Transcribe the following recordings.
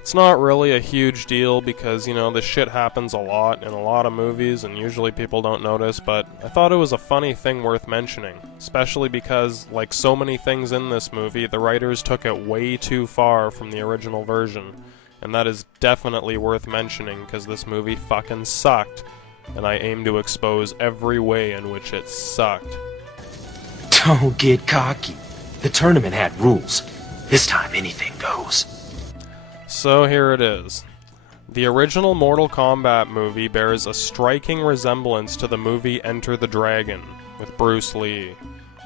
It's not really a huge deal because, you know, this shit happens a lot in a lot of movies and usually people don't notice, but I thought it was a funny thing worth mentioning, especially because, like so many things in this movie, the writers took it way too far from the original version, and that is definitely worth mentioning because this movie fucking sucked, and I aim to expose every way in which it sucked. Don't get cocky. The tournament had rules. This time anything goes. So here it is. The original Mortal Kombat movie bears a striking resemblance to the movie Enter the Dragon, with Bruce Lee.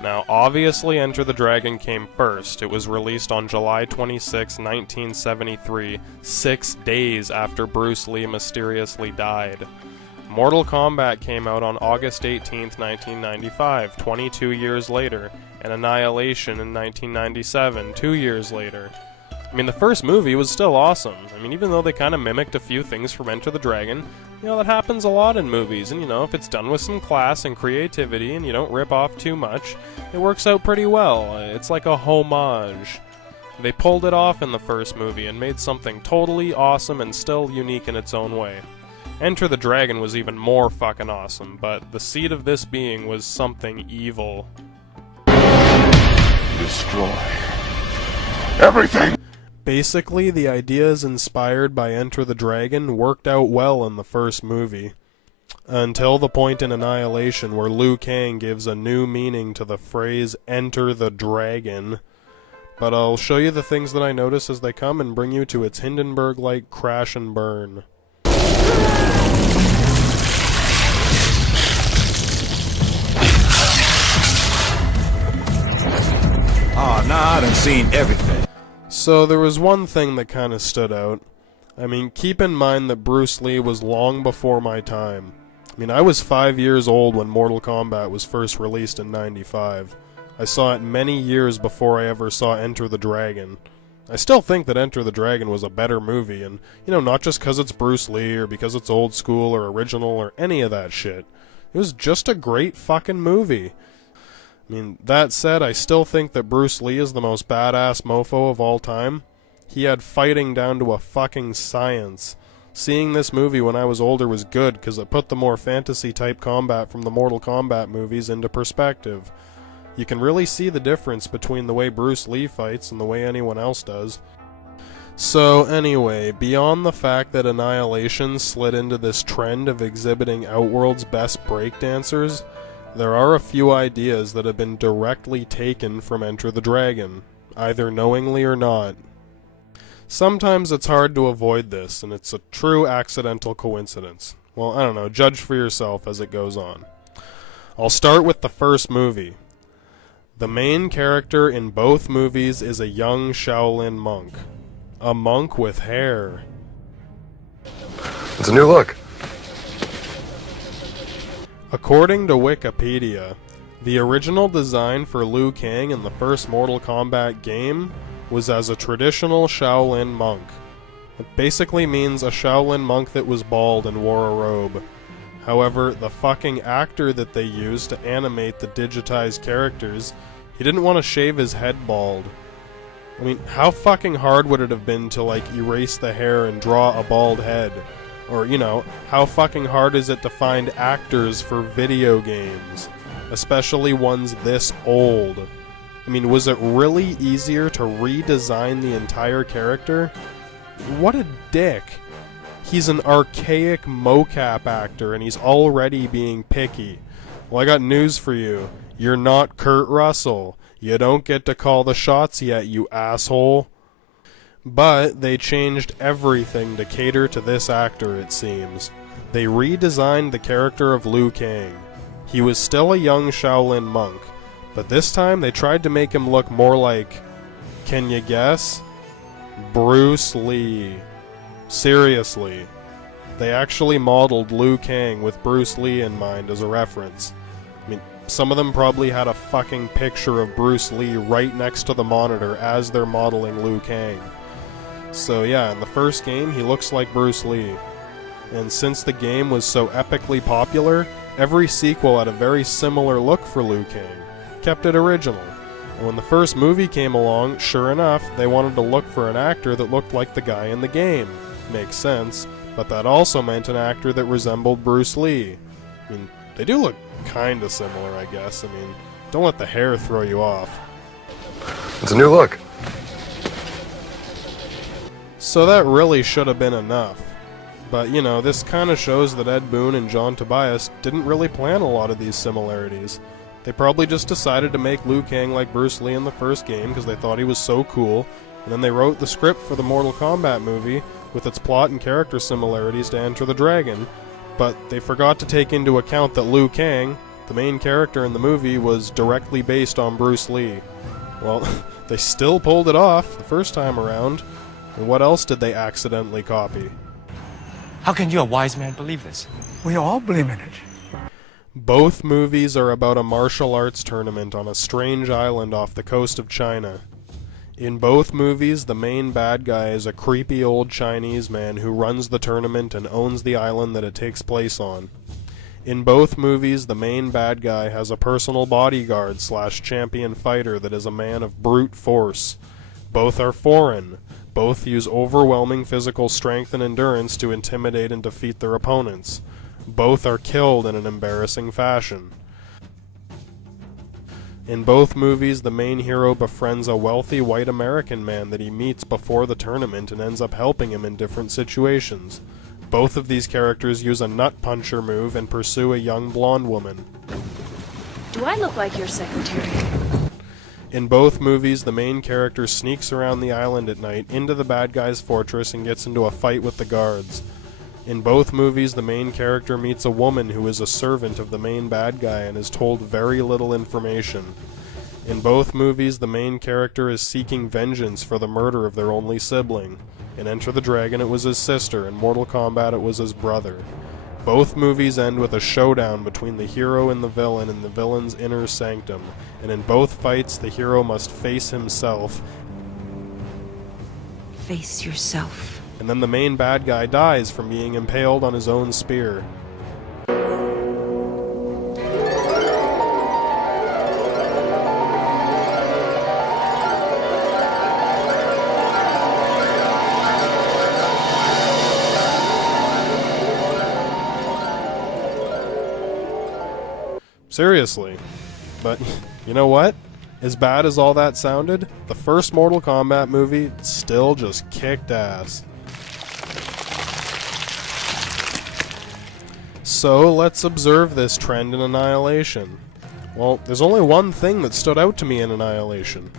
Now, obviously Enter the Dragon came first. It was released on July 26, 1973, 6 days after Bruce Lee mysteriously died. Mortal Kombat came out on August 18, 1995, 22 years later, and Annihilation in 1997, 2 years later. I mean, the first movie was still awesome. I mean, even though they kind of mimicked a few things from Enter the Dragon, you know, that happens a lot in movies, and you know, if it's done with some class and creativity and you don't rip off too much, it works out pretty well. It's like a homage. They pulled it off in the first movie and made something totally awesome and still unique in its own way. Enter the Dragon was even more fucking awesome, but the seed of this being was something evil. Destroy everything! Basically, the ideas inspired by Enter the Dragon worked out well in the first movie, until the point in Annihilation where Liu Kang gives a new meaning to the phrase Enter the Dragon. But I'll show you the things that I notice as they come and bring you to its Hindenburg-like crash and burn. Oh, nah, I done seen everything. So there was one thing that kind of stood out. I mean, keep in mind that Bruce Lee was long before my time. I mean, I was 5 years old when Mortal Kombat was first released in '95. I saw it many years before I ever saw Enter the Dragon. I still think that Enter the Dragon was a better movie, and, you know, not just because it's Bruce Lee, or because it's old school, or original, or any of that shit. It was just a great fucking movie. I mean, that said, I still think that Bruce Lee is the most badass mofo of all time. He had fighting down to a fucking science. Seeing this movie when I was older was good, because it put the more fantasy-type combat from the Mortal Kombat movies into perspective. You can really see the difference between the way Bruce Lee fights and the way anyone else does. So anyway, beyond the fact that Annihilation slid into this trend of exhibiting Outworld's best breakdancers, there are a few ideas that have been directly taken from Enter the Dragon, either knowingly or not. Sometimes it's hard to avoid this, and it's a true accidental coincidence. Well, I don't know, judge for yourself as it goes on. I'll start with the first movie. The main character in both movies is a young Shaolin monk. A monk with hair. It's a new look. According to Wikipedia, the original design for Liu Kang in the first Mortal Kombat game was as a traditional Shaolin monk. It basically means a Shaolin monk that was bald and wore a robe. However, the fucking actor that they used to animate the digitized characters, he didn't want to shave his head bald. I mean, how fucking hard would it have been to, like, erase the hair and draw a bald head? Or, you know, how fucking hard is it to find actors for video games? Especially ones this old. I mean, was it really easier to redesign the entire character? What a dick. He's an archaic mocap actor and he's already being picky. Well, I got news for you. You're not Kurt Russell. You don't get to call the shots yet, you asshole. But they changed everything to cater to this actor, it seems. They redesigned the character of Liu Kang. He was still a young Shaolin monk, but this time they tried to make him look more like, can you guess? Bruce Lee. Seriously. They actually modeled Liu Kang with Bruce Lee in mind as a reference. I mean, some of them probably had a fucking picture of Bruce Lee right next to the monitor as they're modeling Liu Kang. So yeah, in the first game, he looks like Bruce Lee. And since the game was so epically popular, every sequel had a very similar look for Liu Kang. Kept it original. And when the first movie came along, sure enough, they wanted to look for an actor that looked like the guy in the game. Makes sense, but that also meant an actor that resembled Bruce Lee. I mean, they do look kinda similar, I guess. I mean, don't let the hair throw you off. It's a new look. So that really should have been enough. But, you know, this kinda shows that Ed Boon and John Tobias didn't really plan a lot of these similarities. They probably just decided to make Liu Kang like Bruce Lee in the first game because they thought he was so cool, and then they wrote the script for the Mortal Kombat movie with its plot and character similarities to Enter the Dragon, but they forgot to take into account that Liu Kang, the main character in the movie, was directly based on Bruce Lee. Well, they still pulled it off the first time around, and what else did they accidentally copy? How can you, a wise man, believe this? We all believe in it. Both movies are about a martial arts tournament on a strange island off the coast of China. In both movies, the main bad guy is a creepy old Chinese man who runs the tournament and owns the island that it takes place on. In both movies, the main bad guy has a personal bodyguard / champion fighter that is a man of brute force. Both are foreign. Both use overwhelming physical strength and endurance to intimidate and defeat their opponents. Both are killed in an embarrassing fashion. In both movies, the main hero befriends a wealthy white American man that he meets before the tournament and ends up helping him in different situations. Both of these characters use a nut puncher move and pursue a young blonde woman. Do I look like your secretary? In both movies, the main character sneaks around the island at night into the bad guy's fortress and gets into a fight with the guards. In both movies, the main character meets a woman who is a servant of the main bad guy and is told very little information. In both movies, the main character is seeking vengeance for the murder of their only sibling. In Enter the Dragon, it was his sister. In Mortal Kombat, it was his brother. Both movies end with a showdown between the hero and the villain in the villain's inner sanctum, and in both fights, the hero must face himself. Face yourself. And then the main bad guy dies from being impaled on his own spear. Seriously. But, you know what? As bad as all that sounded, the first Mortal Kombat movie still just kicked ass. So, let's observe this trend in Annihilation. Well, there's only one thing that stood out to me in Annihilation.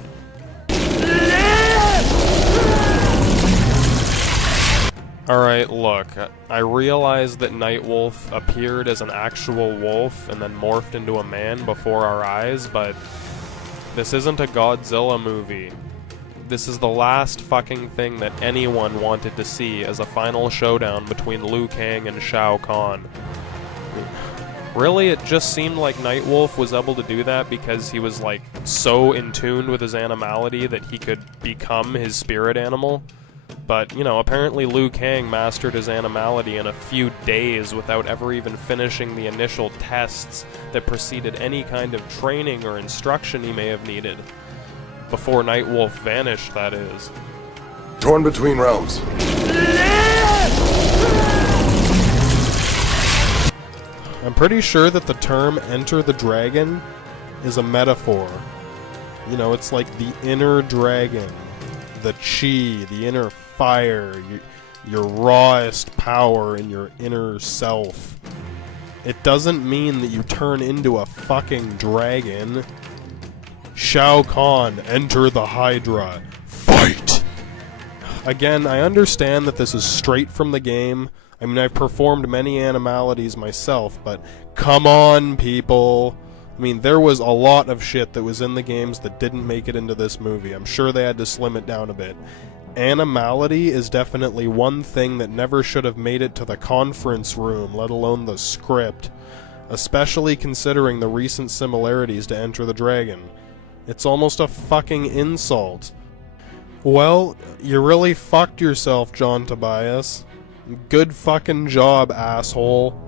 Alright, look, I realize that Nightwolf appeared as an actual wolf and then morphed into a man before our eyes, but this isn't a Godzilla movie. This is the last fucking thing that anyone wanted to see as a final showdown between Liu Kang and Shao Kahn. Really, it just seemed like Nightwolf was able to do that because he was, like, so in tune with his animality that he could become his spirit animal. But, you know, apparently Liu Kang mastered his animality in a few days without ever even finishing the initial tests that preceded any kind of training or instruction he may have needed. Before Nightwolf vanished, that is. Torn between realms. I'm pretty sure that the term Enter the Dragon is a metaphor. You know, it's like the inner dragon, the chi, the inner fire, your rawest power in your inner self. It doesn't mean that you turn into a fucking dragon. Shao Kahn, enter the Hydra. Fight! Again, I understand that this is straight from the game. I mean, I've performed many animalities myself, but come on, people. I mean, there was a lot of shit that was in the games that didn't make it into this movie. I'm sure they had to slim it down a bit. Animality is definitely one thing that never should have made it to the conference room, let alone the script. Especially considering the recent similarities to Enter the Dragon. It's almost a fucking insult. Well, you really fucked yourself, John Tobias. Good fucking job, asshole.